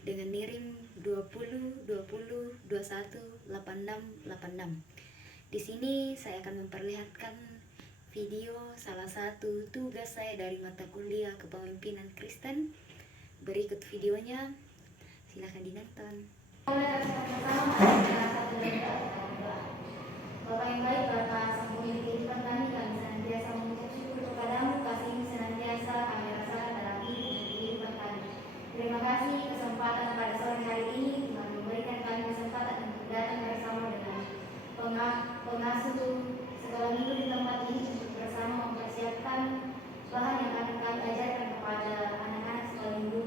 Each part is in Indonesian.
dengan nirim 20 20 21 86 86. Di sini saya akan memperlihatkan video salah satu tugas saya dari mata kuliah Kepemimpinan Kristen. Berikut videonya, silahkan dinonton. Bapa yang baik, Bapa sang pemilik kehidupan kami senantiasa mengucap syukur kepadamu. Kasih-Mu senantiasa kami rasakan dalam hidup dan kehidupan kami. Terima kasih kesempatan pada sore hari ini Tuhan memberikan kami kesempatan untuk datang bersama dengan pengasuh sekolah minggu di tempat ini untuk bersama mempersiapkan bahan yang akan kami ajarkan kepada anak-anak sekolah minggu.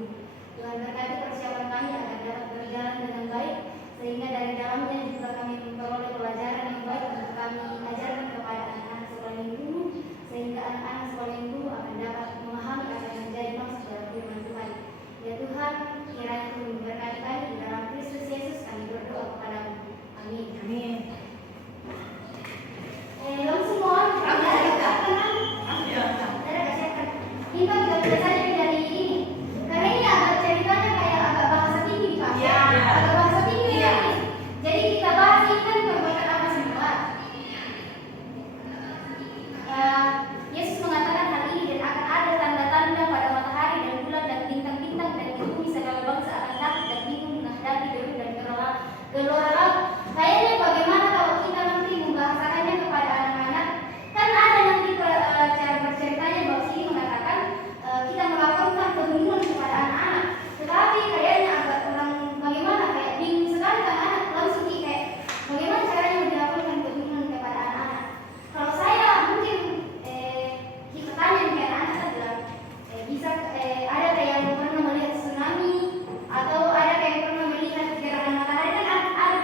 Tuhan berkati persiapan kami agar dapat berjalan dengan baik, sehingga dari dalamnya juga kami memperoleh pelajaran yang baik untuk kami ajarkan kepada anak-anak sekolah minggu, sehingga anak-anak sekolah minggu akan dapat memahami apa yang menjadi maksud dalam firman Tuhan. Ya Tuhan, kiranya Tuhan memberkati kami di dalam Kristus Yesus, kami berdoa kepadamu. Amin. Amin. Langsung mohon kita belajar saja dari ini, karena ini agak ceritanya kayak agak bahasa tinggi Pak. Ya. Agak bahasa tinggi ya. Jadi kita bahas ini kan perbuatan apa semua. Yesus mengatakan hal ini, dan akan ada tanda-tanda pada matahari dan bulan dan bintang-bintang, dan di bumi segala bangsa akan takut dan bingung menghadapi deru dan gelora laut. Kayaknya bagaimana kalau kita nanti membahasakannya kepada anak-anak? Kan ada nanti cara berceritanya bahwa sini mengatakan kita melakukan kebingungan kepada anak-anak. Tetapi kayaknya agak kurang, bagaimana, kayak bingung sekali kan anak, langsung kayak bagaimana caranya dilakukan kebingungan kepada anak-anak. Kalau saya mungkin kita tanya kayak anak-anak adalah bisa ada kayak yang pernah melihat tsunami atau ada kayak yang pernah melihat gerhana matahari, kan ada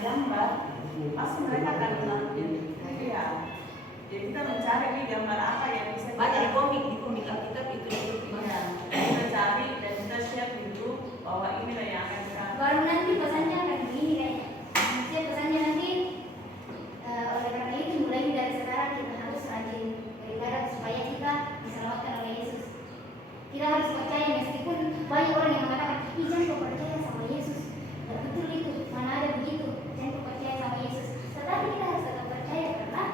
gambar, pasti mereka akan melakukan. Iya. Jadi kita mencari nih gambar apa yang bisa Banyak di komik Alkitab itu Iya. Kita cari dan kita share dulu bahwa ini lah yang akan kita. Baru nanti pesannya akan begini kayaknya. Maksudnya pesannya nanti oleh karena itu mulai dari sekarang kita harus rajin beribadah supaya kita diselamatkan oleh Yesus. Kita harus percaya meskipun banyak orang yang mengatakan, ih jangan kau percaya sama Yesus. Tidak betul itu, mana ada begitu. Jangan kau percaya sama Yesus. Tetapi kita harus tetap percaya karena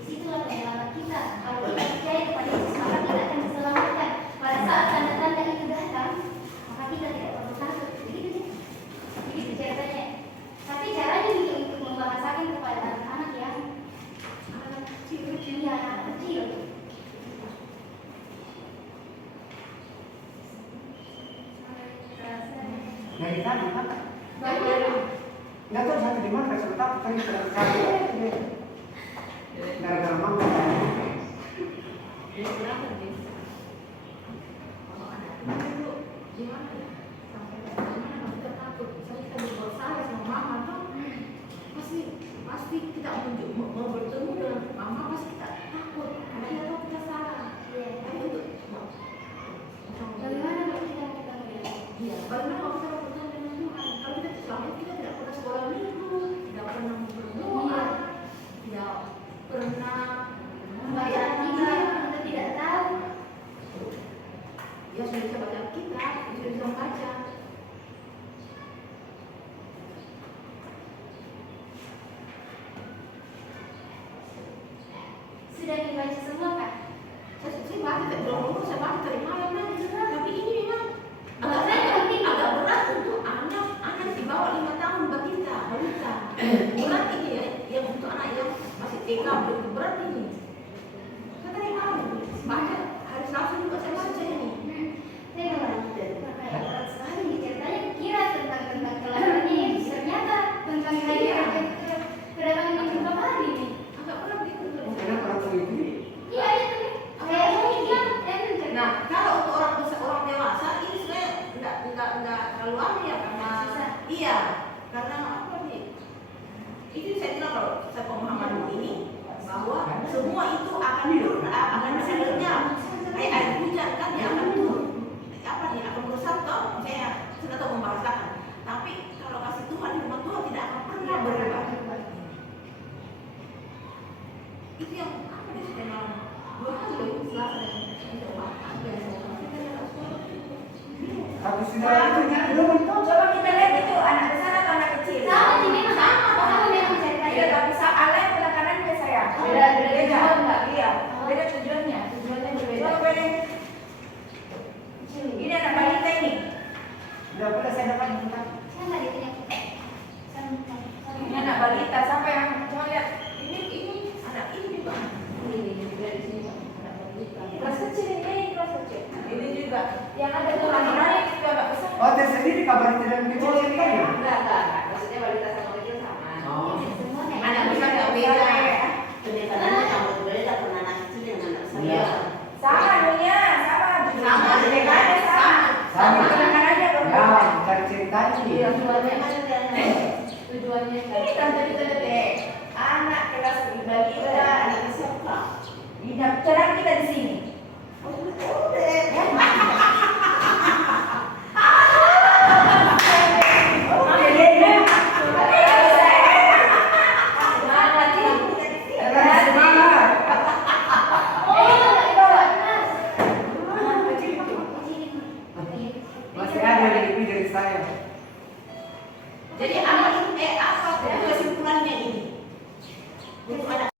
disitulah penyelamat kita. Kalau kita percaya kepada Yesus maka kita akan diselamatkan. Pada saat tanda-tanda itu datang, maka kita tidak perlu takut. Begitu ya. Begitu ceritanya. Tapi caranya juga untuk membahasakan kepada anak-anak yang anak kecil, ya anak kecil. Dari tadi kan Banyak. nggak tahu sampai di mana resultat tadi terkait gara-gara mangga. Jadi berapa nih? Kalau anak itu gimana ya? Sampai gimana kita takut? Misalnya kita berbuat salah sama mama tuh, pasti kita mau bertemu dengan mama pasti kita takut karena kita tahu kita salah. Iya. Tapi untuk Bagaimana kalau kita mau ketemu ya? iya, bagaimana kalau kita bertemu dengan Tuhan? Kalau kita selama ini kita tidak pernah sekolah minggu, tidak pernah berdoa, tidak pernah Membaca Alkitab, kita tidak tahu. ya sudah bisa baca Alkitab, sudah bisa membaca. Sudah dibaca semua kan? Saya baca dari dulu, saya baca dari malam nanti. Tapi ini memang agak berat untuk anak di bawah 5 tahun balita. Berat ini ya, yang untuk anak yang masih TK berat ini. Saya dari malam baca hari Selasa juga saya baca ini. Saya kayak berat sekali ceritanya. Kira tentang kelahirannya Yesus, ternyata tentang kedatangan yang kedua kali nih. Agak berat gitu. Kenapa orang begitu? Iya itu nih. Kayak mungkin Nah, kalau untuk orang dewasa ini sebenarnya enggak terlalu aneh ya karena Susah. iya, karena apa nih? Itu saya bilang kalau saya pemahaman ini bahwa semua itu akan turun, akan bisa lenyap. Kayak air hujan kan dia akan turun. Apa nih akan merusak toh? Saya sudah tahu membahasakan. Tapi kalau kasih Tuhan di rumah Tuhan tidak akan pernah berubah. Itu yang apa nih memang 2 hari loh Selasa dan coba apa yang mau kita lihat sekolah itu. Tapi sudah itunya belum itu. Coba kita lihat itu anak besar atau anak kecil. sama sih memang sama memang ceritanya. Iya, tapi Ale penekanan dia saya. Beda tujuan enggak? Iya. Beda tujuannya berbeda. Coba beda. Ini anak balita ini. Tidak pernah saya dapat tentang Sama dia punya. Ini anak balita sampai yang coba lihat. Ini anak ini juga. Ini juga di sini anak balita. Kelas kecil ini kelas kecil. Ini juga yang ada Tuhan ini itu anak besar. oh tersendiri kabar tidak begitu cerita ya? Enggak. Maksudnya balita sama kecil sama. Oh. Semuanya. Anak besar nggak beda. Pendekatannya sama berbeda karena anak kecil dengan anak saya. Iya. Sama dunia, sama. Sama, Penekanan sama. Sama. Penekanannya Ya, berbeda. cari ceritanya. Iya, tujuannya Tujuannya ini kan tadi tadi anak kelas balita, anak Siapa? tidak cerah kita di sini. Semangat. Oh, itu kelas. Masih ada yang lebih dari saya. Jadi apa kesimpulannya ini? Untuk anak